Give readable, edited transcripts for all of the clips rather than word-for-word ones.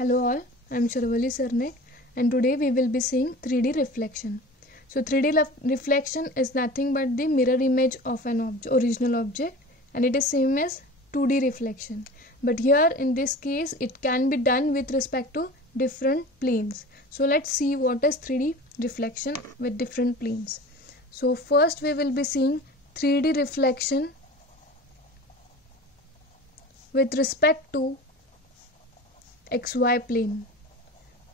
Hello all, I am Shravali Sarnek and today we will be seeing 3D reflection. So 3D reflection is nothing but the mirror image of an original object, and it is same as 2D reflection. But here in this case it can be done with respect to different planes. So let's see what is 3D reflection with different planes. So first we will be seeing 3D reflection with respect to XY plane.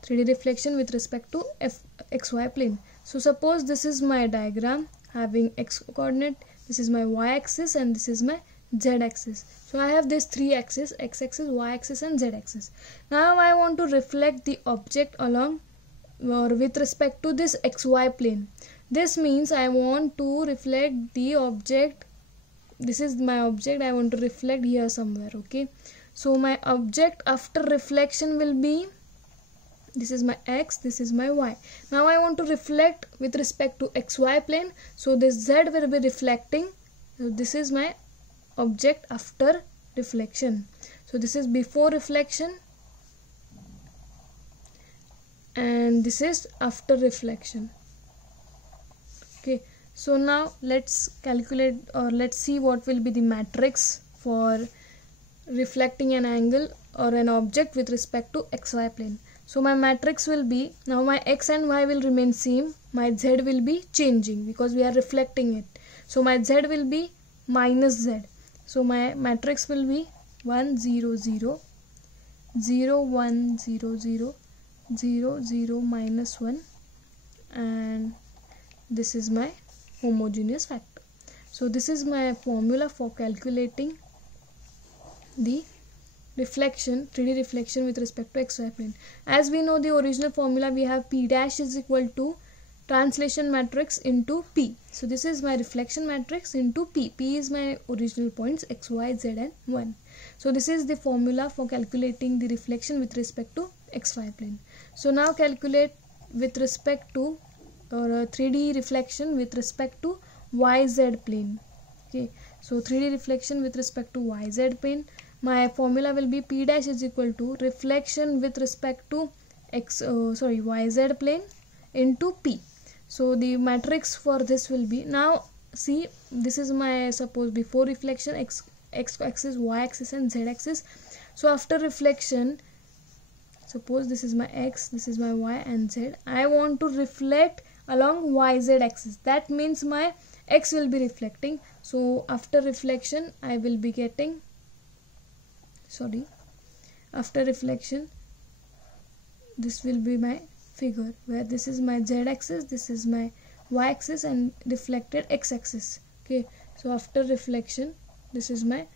3D reflection with respect to XY plane. So suppose this is my diagram having X coordinate, this is my Y axis and this is my Z axis. So I have these three axes, X axis, Y axis and Z axis. Now I want to reflect the object along or with respect to this XY plane. This means I want to reflect the object. This is my object, I want to reflect here somewhere. Okay, so my object after reflection will be, this is my X, this is my Y. Now I want to reflect with respect to XY plane, so this Z will be reflecting. So this is my object after reflection. So this is before reflection and this is after reflection. Okay, so now let's calculate or let's see what will be the matrix for reflecting an angle or an object with respect to XY plane. So my matrix will be, now my X and Y will remain same, my Z will be changing because we are reflecting it. So my Z will be minus Z. So my matrix will be 1 0 0 0 1 0 0 0 0 minus 1, and this is my homogeneous factor. So this is my formula for calculating the reflection, 3D reflection with respect to XY plane. As we know the original formula, we have P dash is equal to translation matrix into P. So this is my reflection matrix into P. P is my original points X, Y, Z and 1. So this is the formula for calculating the reflection with respect to XY plane. So now calculate with respect to or 3D reflection with respect to YZ plane. Okay, so 3D reflection with respect to YZ plane. My formula will be P dash is equal to reflection with respect to YZ plane into P. So the matrix for this will be, now see, this is my, suppose before reflection, X axis, Y axis and Z axis. So after reflection, suppose this is my X, this is my Y and Z. I want to reflect along YZ axis. That means my X will be reflecting. So after reflection I will be getting, after reflection this will be my figure where this is my Z axis, this is my Y axis and reflected X axis. Okay, so after reflection this is my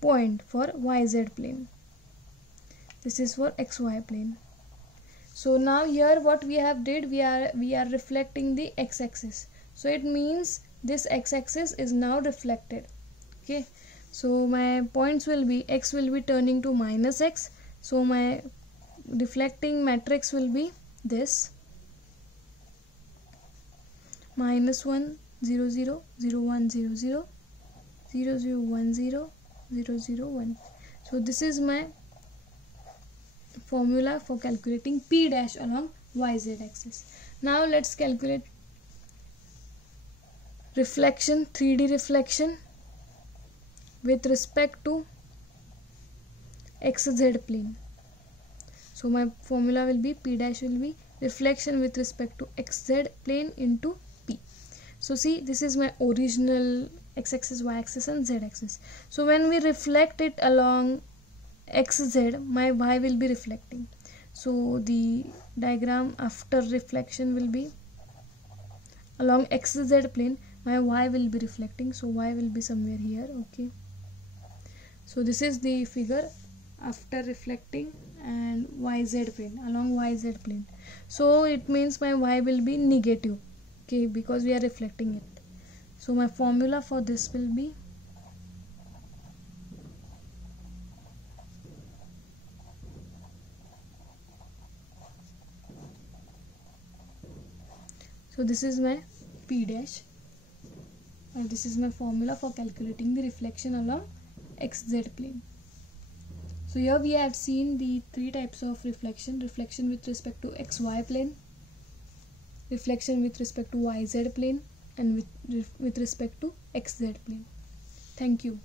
point for YZ plane, this is for XY plane. So now here what we have did, we are reflecting the X axis, so it means this X axis is now reflected. Okay, so my points will be, X will be turning to minus X, so my reflecting matrix will be this minus 1 0 0 0 1 0 0 0 0 1 0 0 0 1. So this is my formula for calculating P dash along YZ axis. Now let's calculate reflection, 3D reflection with respect to XZ plane. So my formula will be P dash will be reflection with respect to XZ plane into P. So see, this is my original X axis, Y axis and Z axis. So when we reflect it along XZ, my Y will be reflecting. So the diagram after reflection will be along XZ plane, my Y will be reflecting. So Y will be somewhere here. Okay, so this is the figure after reflecting and YZ plane, along YZ plane. So it means my Y will be negative. Okay, because we are reflecting it. So my formula for this will be, so this is my P dash, and this is my formula for calculating the reflection along XZ plane. So here we have seen the three types of reflection: reflection with respect to xy plane, reflection with respect to yz plane, and with respect to xz plane. Thank you.